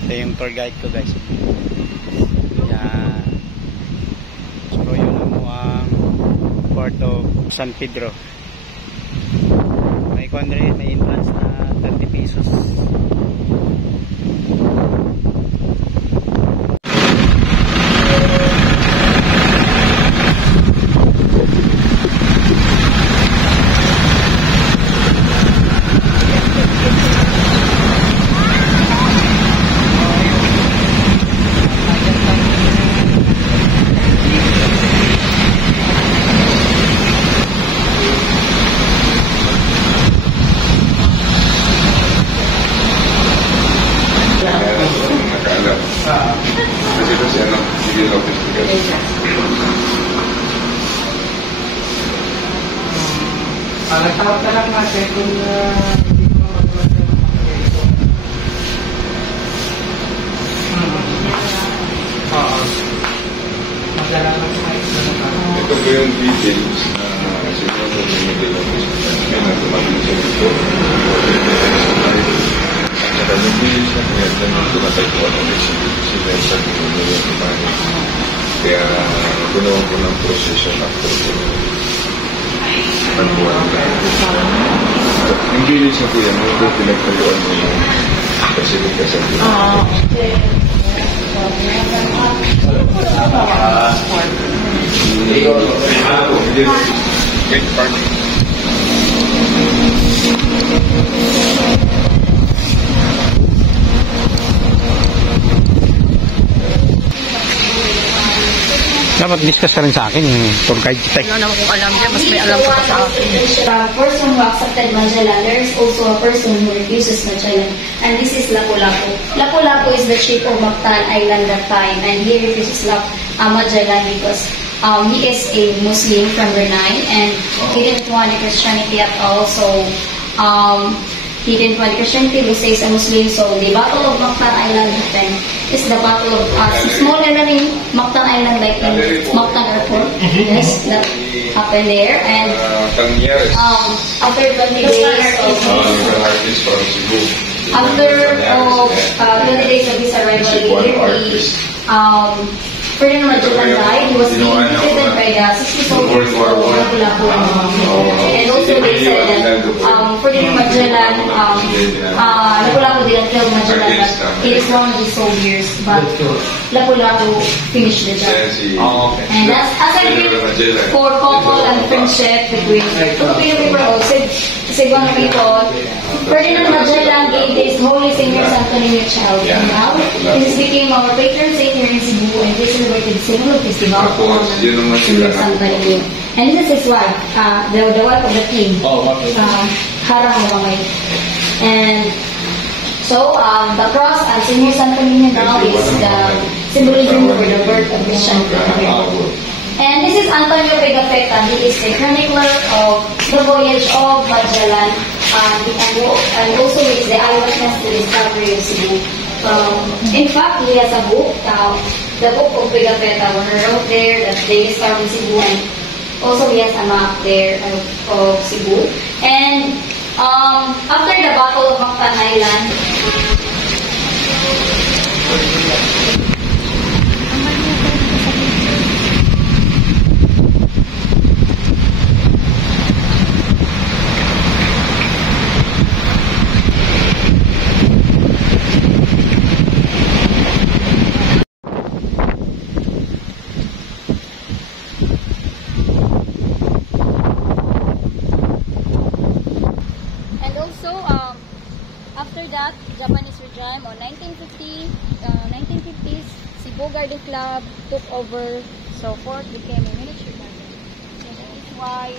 Ito yung tour guide ko guys. Yan. So yun ang Port of San Pedro. May kondre, may entrance na 30 pesos. Nagtawag ka lang natin kung hindi mo mag-work ng mga ito. Oo. Magdala lang sa ito na tayo. Ito po yung details na siguro na binigay ng may natumating sa ito. At saka yung details na kaya dyan tumatay po ang sila sa pinunod yung kumani. Kaya ginawa ko ng proseso after po pagbuhan na. Yung details na po yan, ito pinagtayuan mo yung pasilip ka sa pinunod. Dapat discuss ka rin sa akin yung tour guide kita. Ano naman kung alam niya, mas may alam ko pa sa akin. The person who accepted Magellan, there is also a person who refuses Magellan. And this is Lapu-Lapu. Lapu-Lapu is the chief of Mactan Island that time. And he refuses Magellan because he is a Muslim from Brunei. And he didn't want the Christianity at all. So he didn't want Christianity, he stays a Muslim. So the Battle of Mactan Island happened. It's the Battle of small island in Mactan Island, like in Mactan Airport. Yes, that happened there. And after 20 days of his arrival here, Ferdinand Magellan died. He was being visited by the 60 soldiers of Lapu-Lapu. And also they said that Ferdinand Magellan, Lapu-Lapu didn't kill Magellan, but it is one of the soldiers. But Lapu-Lapu finished the job. And that's as a gift for couple and friendship between two people also. Según people, Ferdinand Magellan gave this holy Saint Antonio child. And now, this became our patron saint here in Cebu, and this is where the symbol of festival of Saint Antonio. And this is his wife, the wife of the king, Harang Mamay. And so, the cross at Saint Antonio now is the symbolism for the birth of Christianity. And this is Antonio Pigafetta. He is the chronicler of the voyage of Magellan, and also is the eyewitness to the discovery of Cebu. In fact, he has a book, the book of Pigafetta, where he wrote there that they discovered Cebu, and also he has a map there of Cebu. And after the Battle of Mactan Island, after that, Japanese regime on 1950s, Cebu Garden Club took over, so Fort became a miniature garden. So that is why